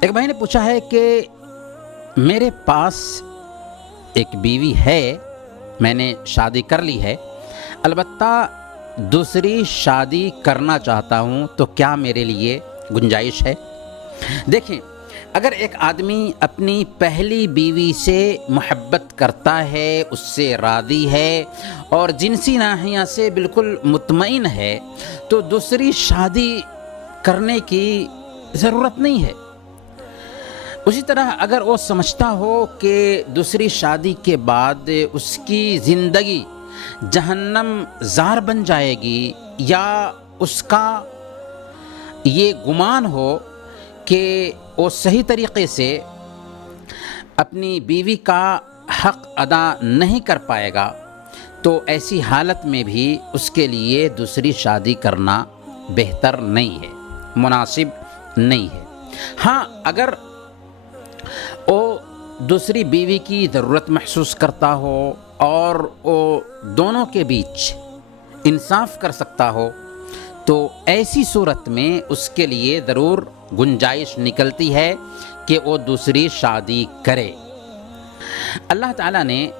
ایک بھائی نے پوچھا ہے کہ میرے پاس ایک بیوی ہے، میں نے شادی کر لی ہے، البتہ دوسری شادی کرنا چاہتا ہوں، تو کیا میرے لیے گنجائش ہے؟ دیکھیں، اگر ایک آدمی اپنی پہلی بیوی سے محبت کرتا ہے، اس سے راضی ہے اور جنسی ناحیہ سے بالکل مطمئن ہے، تو دوسری شادی کرنے کی ضرورت نہیں ہے۔ اسی طرح اگر وہ سمجھتا ہو کہ دوسری شادی کے بعد اس کی زندگی جہنم زار بن جائے گی، یا اس کا یہ گمان ہو کہ وہ صحیح طریقے سے اپنی بیوی کا حق ادا نہیں کر پائے گا، تو ایسی حالت میں بھی اس کے لیے دوسری شادی کرنا بہتر نہیں ہے، مناسب نہیں ہے۔ ہاں، اگر وہ دوسری بیوی کی ضرورت محسوس کرتا ہو اور وہ دونوں کے بیچ انصاف کر سکتا ہو، تو ایسی صورت میں اس کے لیے ضرور گنجائش نکلتی ہے کہ وہ دوسری شادی کرے۔ اللہ تعالیٰ نے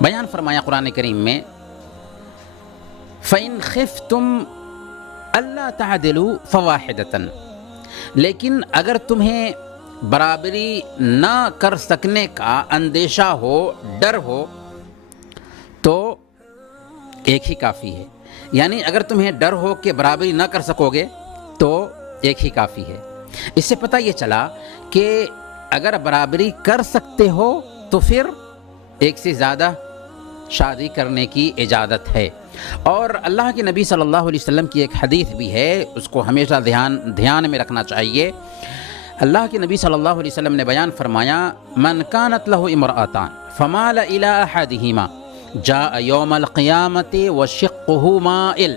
بیان فرمایا قرآن کریم میں، فَإِنْ خِفْتُمْ أَلَّا تَعْدِلُوا فَوَاحِدَةً، لیکن اگر تمہیں برابری نہ کر سکنے کا اندیشہ ہو، ڈر ہو، تو ایک ہی کافی ہے۔ یعنی اگر تمہیں ڈر ہو کہ برابری نہ کر سکو گے تو ایک ہی کافی ہے۔ اس سے پتہ یہ چلا کہ اگر برابری کر سکتے ہو تو پھر ایک سے زیادہ شادی کرنے کی اجازت ہے۔ اور اللہ کے نبی صلی اللہ علیہ وسلم کی ایک حدیث بھی ہے، اس کو ہمیشہ دھیان میں رکھنا چاہیے۔ اللہ کے نبی صلی اللہ علیہ وسلم نے بیان فرمایا، من کانت لہ امرأتان فمال الی احدہما جاء یوم القیامت وشقہ مائل،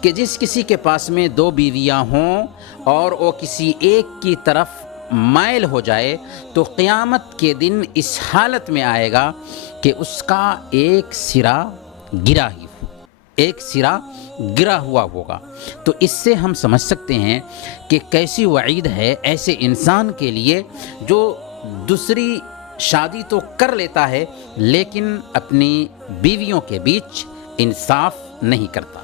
کہ جس کسی کے پاس میں دو بیویاں ہوں اور وہ کسی ایک کی طرف مائل ہو جائے، تو قیامت کے دن اس حالت میں آئے گا کہ اس کا ایک سرا گرا ہوا ہوگا۔ تو اس سے ہم سمجھ سکتے ہیں کہ کیسی وعید ہے ایسے انسان کے لیے جو دوسری شادی تو کر لیتا ہے لیکن اپنی بیویوں کے بیچ انصاف نہیں کرتا۔